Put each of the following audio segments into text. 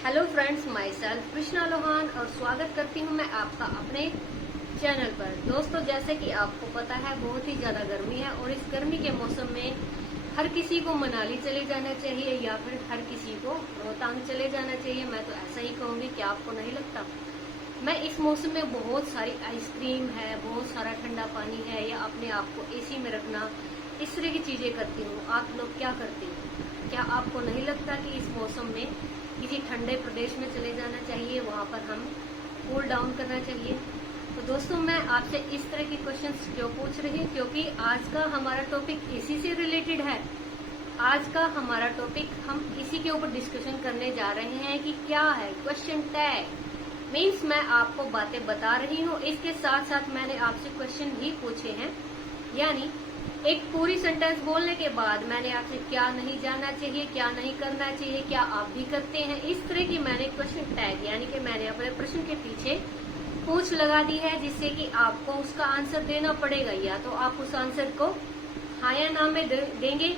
Hello friends, my self Krishna Lohan और स्वागत करती हूँ मैं आपका अपने चैनल पर। दोस्तों, जैसे कि आपको पता है बहुत ही ज्यादा गर्मी है और इस गर्मी के मौसम में हर किसी को मनाली चले जाना चाहिए या फिर हर किसी को रोहतांग चले जाना चाहिए। मैं तो ऐसा ही कहूंगी, क्या आपको नहीं लगता? मैं इस मौसम में बहुत सारी आइसक्रीम है, बहुत सारा ठंडा पानी है या अपने आप को एसी में रखना, इस तरह की चीजें करती हूँ। आप लोग क्या करते हैं? क्या आपको नहीं लगता कि इस मौसम में किसी ठंडे प्रदेश में चले जाना चाहिए, वहां पर हम कूल डाउन करना चाहिए? तो दोस्तों, मैं आपसे इस तरह के क्वेश्चंस क्यों पूछ रही हूँ, क्योंकि आज का हमारा टॉपिक इसी से रिलेटेड है। आज का हमारा टॉपिक हम इसी के ऊपर डिस्कशन करने जा रहे हैं कि क्या है क्वेश्चन टैग। मीन्स मैं आपको बातें बता रही हूँ, इसके साथ साथ मैंने आपसे क्वेश्चन भी पूछे हैं। यानी एक पूरी सेंटेंस बोलने के बाद मैंने आपसे क्या नहीं जानना चाहिए, क्या नहीं करना चाहिए, क्या आप भी करते हैं, इस तरह की मैंने क्वेश्चन टैग यानी कि मैंने अपने प्रश्न के पीछे पूछ लगा दी है, जिससे कि आपको उसका आंसर देना पड़ेगा। या तो आप उस आंसर को हाँ या ना में देंगे,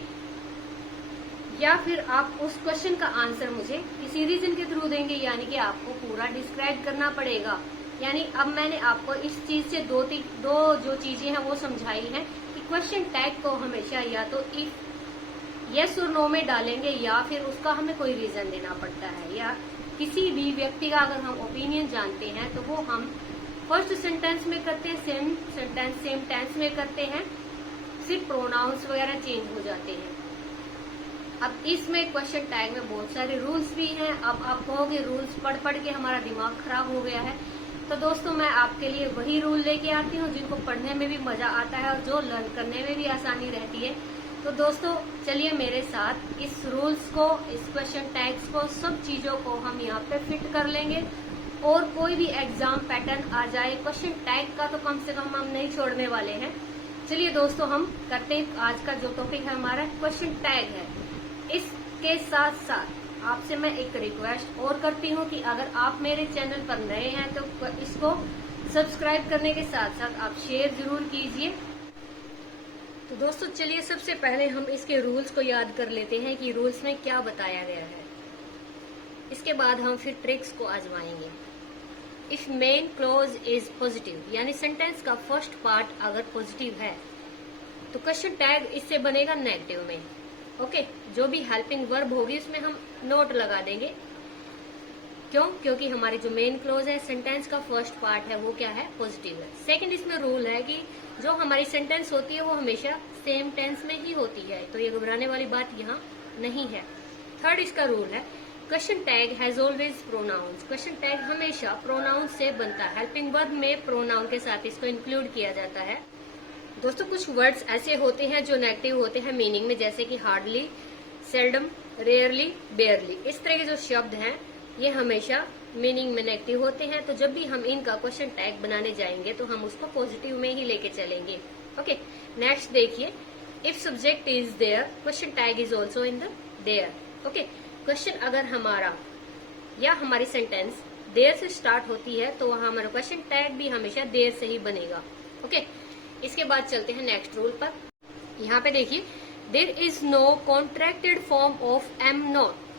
या फिर आप उस क्वेश्चन का आंसर मुझे किसी रीजन के थ्रू देंगे, यानी कि आपको पूरा डिस्क्राइब करना पड़ेगा। यानी अब मैंने आपको इस चीज से दो जो चीजें हैं वो समझाई हैं कि क्वेश्चन टैग को हमेशा या तो इफ यस और नो में डालेंगे, या फिर उसका हमें कोई रीजन देना पड़ता है, या किसी भी व्यक्ति का अगर हम ओपिनियन जानते हैं तो वो हम फर्स्ट सेंटेंस में करते हैं, सेम सेंटेंस सेम टेंस में करते हैं, सिर्फ प्रोनाउंस वगैरह चेंज हो जाते हैं। अब इसमें क्वेश्चन टैग में बहुत सारे रूल्स भी हैं। अब आप कहोगे रूल्स पढ़ पढ़ के हमारा दिमाग खराब हो गया है, तो दोस्तों मैं आपके लिए वही रूल लेके आती हूँ जिनको पढ़ने में भी मजा आता है और जो लर्न करने में भी आसानी रहती है। तो दोस्तों चलिए मेरे साथ इस रूल्स को, इस क्वेश्चन टैग्स को, सब चीजों को हम यहाँ पे फिट कर लेंगे। और कोई भी एग्जाम पैटर्न आ जाए, क्वेश्चन टैग का तो कम से कम हम नहीं छोड़ने वाले हैं। चलिए दोस्तों, हम करते हैं। आज का जो टॉपिक है हमारा क्वेश्चन टैग है। इसके साथ साथ आपसे मैं एक रिक्वेस्ट और करती हूँ कि अगर आप मेरे चैनल पर नए हैं तो इसको सब्सक्राइब करने के साथ साथ आप शेयर जरूर कीजिए। तो दोस्तों चलिए सबसे पहले हम इसके रूल्स को याद कर लेते हैं कि रूल्स में क्या बताया गया है। इसके बाद हम फिर ट्रिक्स को आजमाएंगे। If main clause is positive, यानी सेंटेंस का फर्स्ट पार्ट अगर पॉजिटिव है तो क्वेश्चन टैग इससे बनेगा नेगेटिव में। ओके, जो भी हेल्पिंग वर्ब होगी उसमें हम नोट लगा देंगे। क्यों? क्योंकि हमारी जो मेन क्लोज है, सेंटेंस का फर्स्ट पार्ट है, वो क्या है? पॉजिटिव है। सेकंड इसमें रूल है कि जो हमारी सेंटेंस होती है वो हमेशा सेम टेंस में ही होती है, तो ये घबराने वाली बात यहाँ नहीं है। थर्ड इसका रूल है question tag has always pronouns. Question tag हमेशा प्रोनाउन से बनता है, हेल्पिंग वर्ब में प्रोनाउन के साथ इसको इंक्लूड किया जाता है। दोस्तों कुछ वर्ड्स ऐसे होते हैं जो नेगेटिव होते हैं मीनिंग में, जैसे कि हार्डली, सेल्डम, रेयरली, बेयरली। इस तरह के जो शब्द हैं ये हमेशा मीनिंग में नेगेटिव होते हैं, तो जब भी हम इनका क्वेश्चन टैग बनाने जाएंगे तो हम उसको पॉजिटिव में ही लेके चलेंगे। ओके, नेक्स्ट देखिए, if subject is there question tag is also in the there. Okay, question अगर हमारा या हमारी सेंटेंस देयर से स्टार्ट होती है तो वहां हमारा क्वेश्चन टैग भी हमेशा देयर से ही बनेगा। ओके, इसके बाद चलते हैं नेक्स्ट रूल पर। यहाँ पे देखिए, there is no contracted form of am not.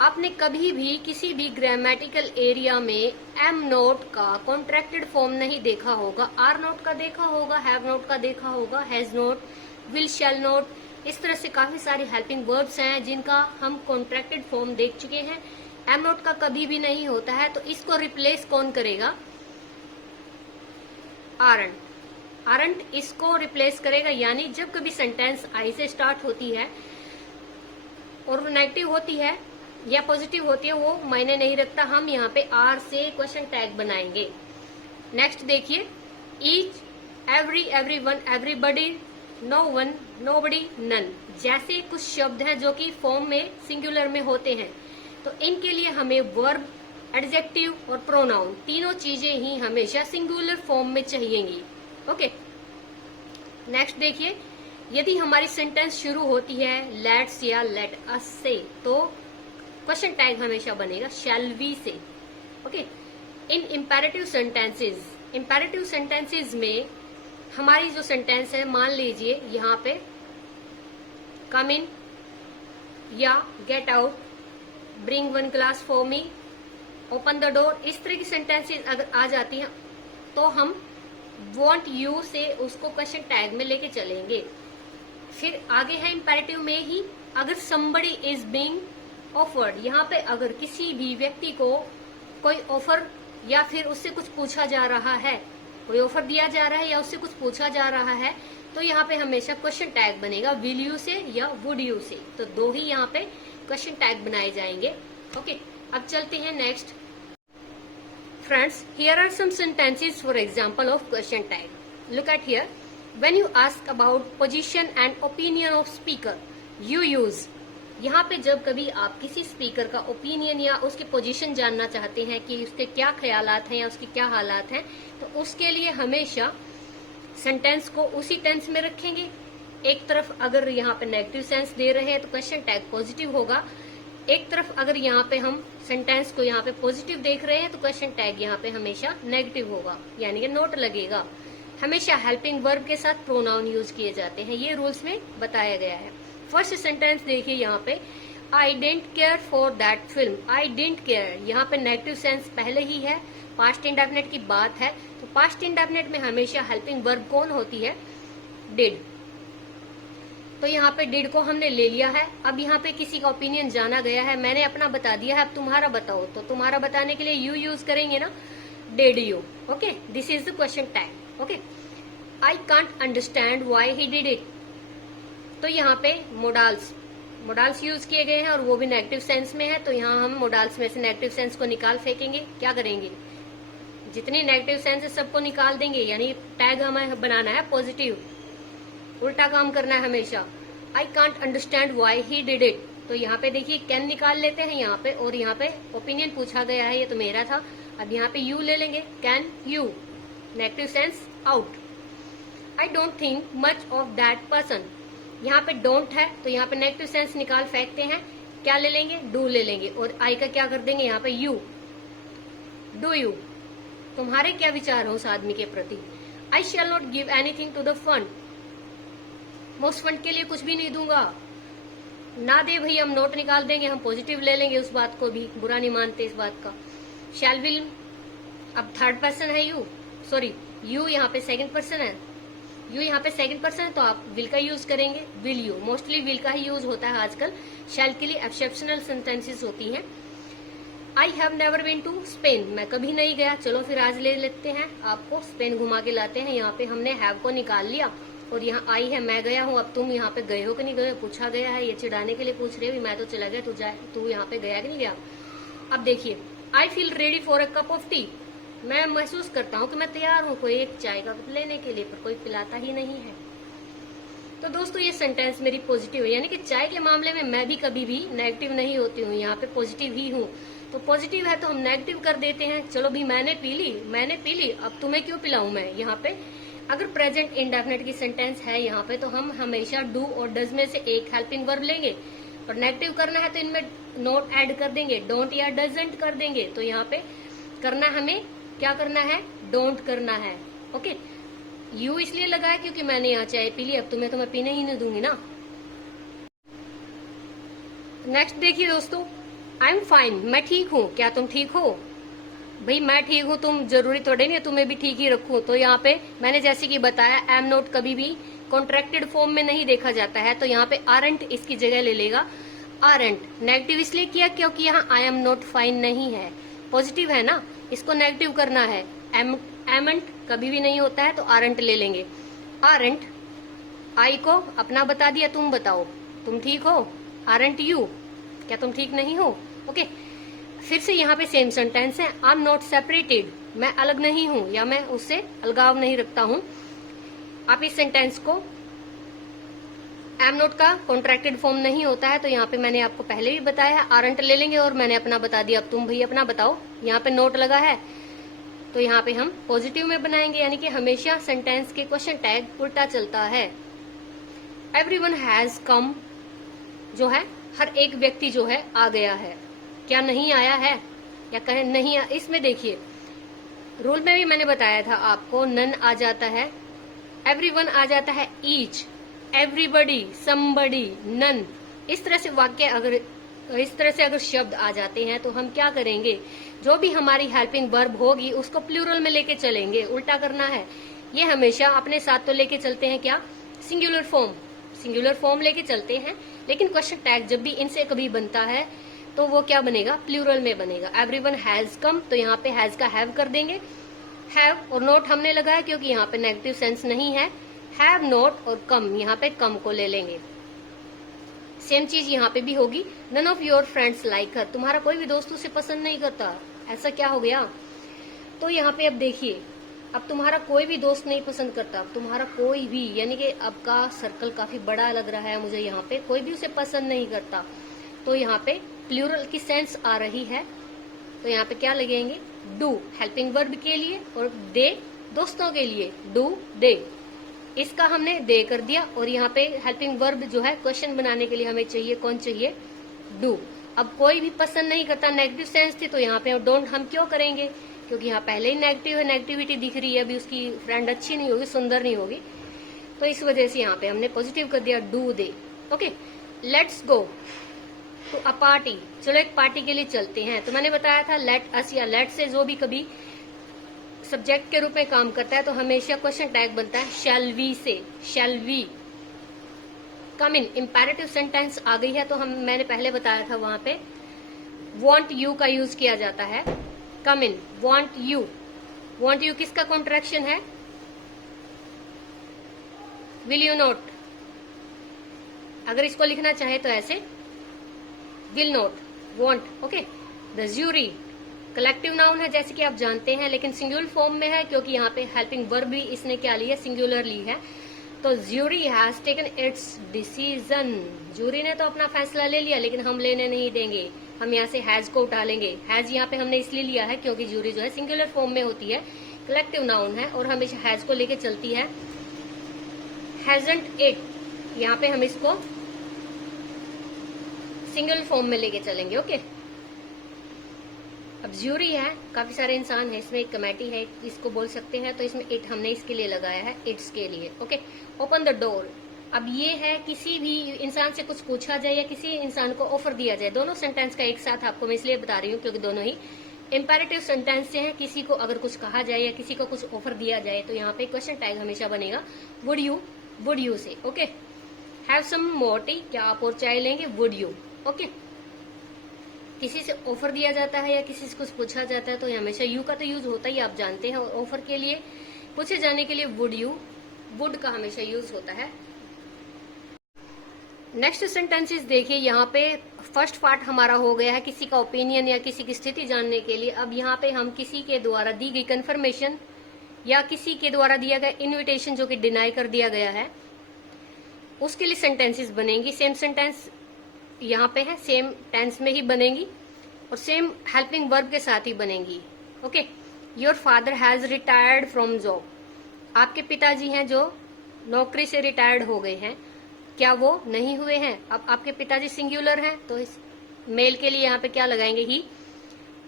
आपने कभी भी किसी भी ग्रामेटिकल एरिया में एम नॉट का कॉन्ट्रैक्टेड फॉर्म नहीं देखा होगा। आर नॉट का देखा होगा, हैव नॉट का देखा होगा, has not, will, shall not, इस तरह से काफी सारी हेल्पिंग वर्ब्स हैं जिनका हम कॉन्ट्रैक्टेड फॉर्म देख चुके हैं। एम नॉट का कभी भी नहीं होता है, तो इसको रिप्लेस कौन करेगा? आरंट। आरंट इसको रिप्लेस करेगा। यानी जब कभी सेंटेंस आई से स्टार्ट होती है और वो नेगेटिव होती है या पॉजिटिव होती है, वो मायने नहीं रखता, हम यहाँ पे आर से क्वेश्चन टैग बनाएंगे। नेक्स्ट देखिए, each, every, everyone, everybody, no one, nobody, none, जैसे कुछ शब्द हैं जो कि फॉर्म में सिंगुलर में होते हैं, तो इनके लिए हमें वर्ब, एडजेक्टिव और प्रोनाउन तीनों चीजें ही हमेशा सिंगुलर फॉर्म में चाहिएंगी। ओके, नेक्स्ट देखिए, यदि हमारी सेंटेंस शुरू होती है लेट्स या लेट अस से, तो क्वेश्चन टैग हमेशा बनेगा शैल वी से। ओके, इन इम्पेरेटिव सेंटेंसेज में हमारी जो सेंटेंस है, मान लीजिए यहाँ पे कम इन या get out bring one glass for me, open the door, इस तरह की सेंटेंसेस अगर आ जाती हैं तो हम वॉन्ट यू से उसको क्वेश्चन टैग में लेके चलेंगे। फिर आगे है इंपेरेटिव में ही, अगर somebody इज बीइंग ऑफर्ड, यहाँ पे अगर किसी भी व्यक्ति को कोई ऑफर या फिर उससे कुछ पूछा जा रहा है, कोई ऑफर दिया जा रहा है या उससे कुछ पूछा जा रहा है, तो यहाँ पे हमेशा क्वेश्चन टैग बनेगा विल यू से या वुड यू से। तो दो ही यहाँ पे क्वेश्चन टैग बनाए जाएंगे। ओके, अब चलते हैं next. Friends, here are some sentences for example of question tag. Look at here, when you ask about position and opinion of speaker you use. यहाँ पे जब कभी आप किसी स्पीकर का ओपिनियन या उसकी पोजीशन जानना चाहते हैं कि उसके क्या ख्यालात हैं या उसके क्या हालात हैं, तो उसके लिए हमेशा सेंटेंस को उसी टेंस में रखेंगे। एक तरफ अगर यहाँ पे नेगेटिव सेंस दे रहे हैं तो क्वेश्चन टैग पॉजिटिव होगा, एक तरफ अगर यहाँ पे हम सेंटेंस को यहाँ पे पॉजिटिव देख रहे हैं तो क्वेश्चन टैग यहाँ पे हमेशा नेगेटिव होगा, यानी कि नोट लगेगा। हमेशा हेल्पिंग वर्ब के साथ प्रोनाउन यूज किए जाते हैं, ये रूल्स में बताया गया है। फर्स्ट सेंटेंस देखिए यहाँ पे, I don't care for that film. I don't care, यहाँ पे नेगेटिव सेंस पहले ही है, पास्ट इंडेफिनिट की बात है, तो पास्ट इंडेफिनिट में हमेशा हेल्पिंग वर्ब कौन होती है? डिड। तो यहाँ पे डिड को हमने ले लिया है। अब यहाँ पे किसी का ओपिनियन जाना गया है, मैंने अपना बता दिया है, अब तुम्हारा बताओ, तो तुम्हारा बताने के लिए यू यूज करेंगे ना, did you. Okay, this is the question tag. Okay, I can't understand why he did it. तो यहाँ पे मोडाल्स यूज किए गए हैं और वो भी नेगेटिव सेंस में है, तो यहाँ हम मोडाल्स में से नेगेटिव सेंस को निकाल फेंकेंगे। क्या करेंगे? जितनी नेगेटिव सेंस है सबको निकाल देंगे, यानी टैग हमें बनाना है पॉजिटिव, उल्टा काम करना है हमेशा। I can't understand why he did it, तो यहाँ पे देखिए कैन निकाल लेते हैं यहाँ पे, और यहाँ पे ओपिनियन पूछा गया है, ये तो मेरा था। अब यहाँ पे यू ले लेंगे, can you, negative sense out. I don't think much of that person, यहाँ पे डोंट है तो यहाँ पे नेगेटिव सेंस निकाल फेंकते हैं, क्या ले लेंगे? डू ले लेंगे, और आई का क्या कर देंगे यहाँ पे? यू। डू यू, तुम्हारे क्या विचार हो उस आदमी के प्रति? I shall not give anything to the fund, मैं उस फंड के लिए कुछ भी नहीं दूंगा। ना दे भई, हम नोट निकाल देंगे, हम पॉजिटिव ले लेंगे, उस बात को भी बुरा नहीं मानते इस बात का। शैल विल, अब थर्ड पर्सन है यू, सॉरी यू यहाँ पे सेकंड पर्सन है, यू यहाँ पे सेकंड पर्सन है, तो आप विल का यूज करेंगे, विल यू। मोस्टली विल का ही यूज होता है आजकल, शैल के लिए एक्सेप्शनल सेंटेंसेस होती हैं। I have never been to Spain, मैं कभी नहीं गया, चलो फिर आज ले लेते हैं, आपको स्पेन घुमा के लाते हैं। यहाँ पे हमने हैव को निकाल लिया, और यहाँ आई है, मैं गया हूँ। अब तुम यहाँ पे गए हो कि नहीं गए, पूछा गया है, ये चिढ़ाने के लिए पूछ रहे हो, मैं तो चला गया, तू यहाँ पे गया कि नहीं गया। अब देखिए, I feel ready for a cup of T, मैं महसूस करता हूँ कि मैं तैयार हूँ कोई एक चाय का कप लेने के लिए, पर कोई पिलाता ही नहीं है। तो दोस्तों ये सेंटेंस मेरी पॉजिटिव है, यानी कि चाय के मामले में मैं भी कभी भी नेगेटिव नहीं होती हूँ, यहाँ पे पॉजिटिव ही हूँ। तो पॉजिटिव है तो हम नेगेटिव कर देते हैं, चलो भी मैंने पी ली, अब तुम्हें क्यों पिलाऊं मैं। यहाँ पे अगर प्रेजेंट इंडेफिनिट की सेंटेंस है यहाँ पे, तो हम हमेशा डू और डज में से एक हेल्पिंग वर्ब लेंगे, और नेगेटिव करना है तो इनमें नोट ऐड कर देंगे, डोंट या डजंट कर देंगे। तो यहाँ पे करना हमें क्या करना है? डोंट करना है। ओके, यू इसलिए लगा है क्योंकि मैंने यहाँ चाय पी ली, अब तुम्हें तो मैं पीने ही नहीं दूंगी ना। नेक्स्ट देखिए दोस्तों, आई एम फाइन, मैं ठीक हूँ, क्या तुम ठीक हो? भाई मैं ठीक हूँ, तुम जरूरी थोड़े नहीं तुम्हें भी ठीक ही रखूं। तो यहाँ पे मैंने जैसे कि बताया, एम नोट कभी भी कॉन्ट्रैक्टेड फॉर्म में नहीं देखा जाता है, तो यहाँ पे आरंट इसकी जगह ले लेगा। आरंट नेगेटिव इसलिए किया क्योंकि यहाँ आई एम नॉट फाइन नहीं है, पॉजिटिव है ना, इसको नेगेटिव करना है। एमंट कभी भी नहीं होता है, तो आरंट ले लेंगे। आरंट, आई को अपना बता दिया, तुम बताओ तुम ठीक हो। आरंट यू, क्या तुम ठीक नहीं हो? ओके, फिर से यहाँ पे सेम सेंटेंस है, आई एम नॉट सेपरेटेड, मैं अलग नहीं हूँ या मैं उससे अलगाव नहीं रखता हूँ। आप इस सेंटेंस को, एम नॉट का कॉन्ट्रैक्टेड फॉर्म नहीं होता है, तो यहाँ पे मैंने आपको पहले भी बताया है, आरंट ले लेंगे और मैंने अपना बता दिया, अब तुम भी अपना बताओ। यहाँ पे नोट लगा है तो यहाँ पे हम पॉजिटिव में बनाएंगे, यानी कि हमेशा सेंटेंस के क्वेश्चन टैग उल्टा चलता है। एवरीवन हैज कम, जो है हर एक व्यक्ति जो है आ गया है, क्या नहीं आया है या कहे नहीं इसमें देखिए रूल में भी मैंने बताया था आपको, नन आ जाता है, एवरीवन आ जाता है, ईच, एवरीबडी, समबडी, नन। इस तरह से वाक्य अगर इस तरह से अगर शब्द आ जाते हैं तो हम क्या करेंगे, जो भी हमारी हेल्पिंग वर्ब होगी उसको प्लूरल में लेके चलेंगे, उल्टा करना है। ये हमेशा अपने साथ तो लेके चलते हैं क्या, सिंगुलर फॉर्म लेके चलते हैं, लेकिन क्वेश्चन टैग जब भी इनसे कभी बनता है तो वो क्या बनेगा, प्लूरल में बनेगा। एवरीवन हैज कम, तो यहाँ पे हैज का हैव कर देंगे। हैव और नोट हमने लगाया क्योंकि यहाँ पे नेगेटिव सेंस नहीं है। हैव नोट और कम, यहाँ पे कम को ले लेंगे। सेम चीज यहाँ पे भी होगी। None of your friends like her, तुम्हारा कोई भी दोस्त उसे पसंद नहीं करता, ऐसा क्या हो गया। तो यहाँ पे अब देखिए, अब तुम्हारा कोई भी दोस्त नहीं पसंद करता, अब तुम्हारा कोई भी, यानी कि अब का सर्कल काफी बड़ा लग रहा है मुझे, यहाँ पे कोई भी उसे पसंद नहीं करता, तो यहाँ पे प्लूरल की सेंस आ रही है। तो यहाँ पे क्या लगेंगे, डू हेल्पिंग वर्ब के लिए और दे दोस्तों के लिए, डू दे। इसका हमने दे कर दिया और यहाँ पे हेल्पिंग वर्ब जो है क्वेश्चन बनाने के लिए हमें चाहिए, कौन चाहिए, डू। अब कोई भी पसंद नहीं करता, नेगेटिव सेंस थी, तो यहाँ पे डोंट हम क्यों करेंगे, क्योंकि यहाँ पहले ही नेगेटिव है, नेगेटिविटी दिख रही है, अभी उसकी फ्रेंड अच्छी नहीं होगी, सुंदर नहीं होगी, तो इस वजह से यहाँ पे हमने पॉजिटिव कर दिया, do they. Okay, let's go to a party, चलो एक पार्टी के लिए चलते हैं। तो मैंने बताया था लेट अस या लेट से जो भी कभी सब्जेक्ट के रूप में काम करता है तो हमेशा क्वेश्चन टैग बनता है shall we say, shall we. Come in, imperative sentence आ गई है, तो मैंने पहले बताया था वहां पे वांट यू का यूज किया जाता है। कम इन, वांट यू, वांट यू किसका कॉन्ट्रैक्शन है, विल यू नॉट। अगर इसको लिखना चाहे तो ऐसे will not, want. Okay, the jury collective noun है जैसे कि आप जानते हैं, लेकिन सिंगुलर फॉर्म में है क्योंकि यहाँ पे हेल्पिंग वर्ब भी इसने क्या ली है, सिंगुलर ली है। तो jury has taken it's decision, jury ने तो अपना फैसला ले लिया, लेकिन हम लेने नहीं देंगे, हम यहाँ से हैज को उठा लेंगे। हैज यहाँ पे हमने इसलिए लिया है क्योंकि ज्यूरी जो है सिंगुलर फॉर्म में होती है, कलेक्टिव नाउन है और हमेशा हैज को लेके चलती है। हैजंट इट, यहाँ पे हम इसको सिंगल फॉर्म में लेके चलेंगे। ओके, अब ज्यूरी है, काफी सारे इंसान है, इसमें एक कमेटी है, इसको बोल सकते हैं, तो इसमें इट हमने इसके लिए लगाया है, इट्स के लिए। ओके, ओपन द डोर, अब ये है किसी भी इंसान से कुछ पूछा जाए या किसी इंसान को ऑफर दिया जाए, दोनों सेंटेंस का एक साथ आपको मैं इसलिए बता रही हूँ क्योंकि दोनों ही इंपेरेटिव सेंटेंस से है। किसी को अगर कुछ कहा जाए या किसी को कुछ ऑफर दिया जाए तो यहाँ पे क्वेश्चन टैग हमेशा बनेगा would you say. Okay, have some more tea, क्या आप और चाय लेंगे, वुड यू। ओके, किसी से ऑफर दिया जाता है या किसी से कुछ पूछा जाता है तो हमेशा यू का तो यूज होता ही, आप जानते हैं। और ऑफर के लिए, पूछे जाने के लिए वुड यू, वुड का हमेशा यूज होता है। नेक्स्ट सेंटेंसेस देखिए, यहाँ पे फर्स्ट पार्ट हमारा हो गया है किसी का ओपिनियन या किसी की स्थिति जानने के लिए। अब यहाँ पे हम किसी के द्वारा दी गई कंफर्मेशन या किसी के द्वारा दिया गया इन्विटेशन जो कि डिनाई कर दिया गया है, उसके लिए सेंटेंसेस बनेंगी। सेम सेंटेंस यहाँ पे है, सेम टेंस में ही बनेंगी और सेम हेल्पिंग वर्ब के साथ ही बनेंगी। Okay, your father has retired from job, आपके पिताजी हैं जो नौकरी से रिटायर्ड हो गए हैं, क्या वो नहीं हुए हैं। अब आपके पिताजी सिंगुलर हैं तो इस मेल के लिए यहाँ पे क्या लगाएंगे, ही,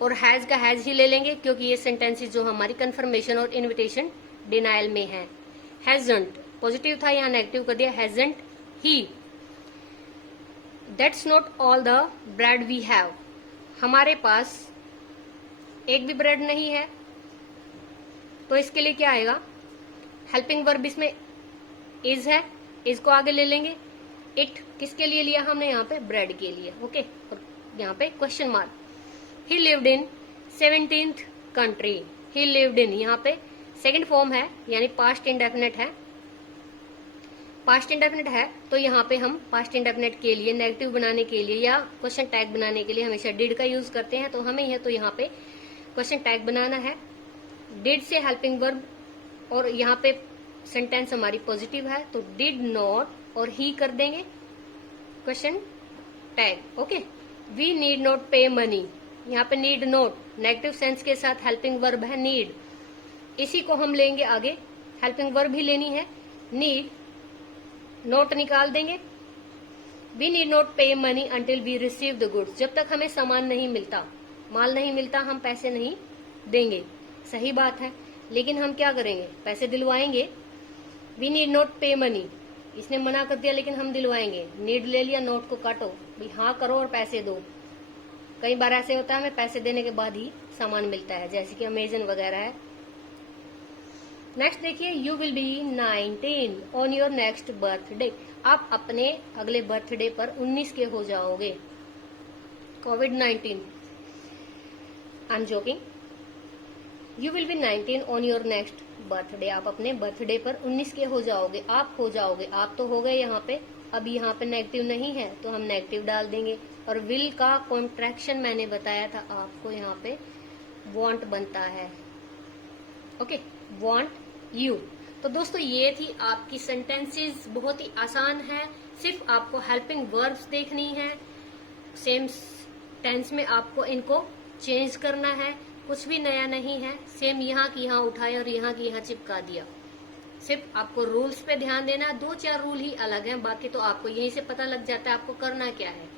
और हैज का हैज ही ले लेंगे क्योंकि ये सेंटेंसेस जो हमारी कंफर्मेशन और इन्विटेशन डिनायल में है। हैजंट पॉजिटिव था, यहाँ नेगेटिव कर दिया, hasn't he. That's not all the bread we have, हमारे पास एक भी ब्रेड नहीं है, तो इसके लिए क्या आएगा, हेल्पिंग वर्ब इसमें इज है, इज को आगे ले लेंगे। इट किसके लिए लिया हमने, यहाँ पे ब्रेड के लिए। ओके, और यहाँ पे question mark. He lived in 17th country, he lived in यहाँ पे सेकंड फॉर्म है यानी पास्ट इंडेफिनिट है, पास्ट इंडेफिनिट है तो यहाँ पे हम पास्ट इंडेफिनिट के लिए नेगेटिव बनाने के लिए या क्वेश्चन टैग बनाने के लिए हमेशा डिड का यूज करते हैं, तो हमें तो यहाँ पे क्वेश्चन टैग बनाना है डिड से हेल्पिंग वर्ब, और यहाँ पे सेंटेंस हमारी पॉजिटिव है तो डिड नॉट और ही कर देंगे question tag. Okay, we need not pay money, यहाँ पे नीड नॉट नेगेटिव सेंस के साथ हेल्पिंग वर्ब है नीड, इसी को हम लेंगे आगे, हेल्पिंग वर्ब ही लेनी है, नीड, नोट निकाल देंगे। We need not pay money until we receive the goods, जब तक हमें सामान नहीं मिलता, माल नहीं मिलता, हम पैसे नहीं देंगे। सही बात है, लेकिन हम क्या करेंगे, पैसे दिलवाएंगे। We need not pay money, इसने मना कर दिया लेकिन हम दिलवाएंगे, नीड ले लिया, नोट को काटो, भाई हाँ करो और पैसे दो। कई बार ऐसे होता है हमें पैसे देने के बाद ही सामान मिलता है, जैसे कि अमेजन वगैरह है। नेक्स्ट देखिए, you will be 19 on your next birthday. आप अपने अगले बर्थडे पर 19 के हो जाओगे। कोविड-19, I am joking. You will be 19 on your next birthday. आप अपने बर्थडे पर 19 के हो जाओगे। आप हो जाओगे, आप तो हो गए यहाँ पे। अब यहाँ पे नेगेटिव नहीं है तो हम नेगेटिव डाल देंगे। और विल का कॉन्ट्रैक्शन मैंने बताया था आपको, यहाँ पे वांट बनता है। Okay, want you. तो दोस्तों ये थी आपकी सेंटेंसेस, बहुत ही आसान है। सिर्फ आपको हेल्पिंग वर्ब्स देखनी है, सेम टेंस में आपको इनको चेंज करना है। कुछ भी नया नहीं है, सेम यहाँ की यहाँ उठाया और यहाँ की यहाँ चिपका दिया। सिर्फ आपको रूल्स पे ध्यान देना। 2-4 रूल ही अलग हैं, बाकी तो आपको यहीं से पता लग जाता है आपको करना क्या है।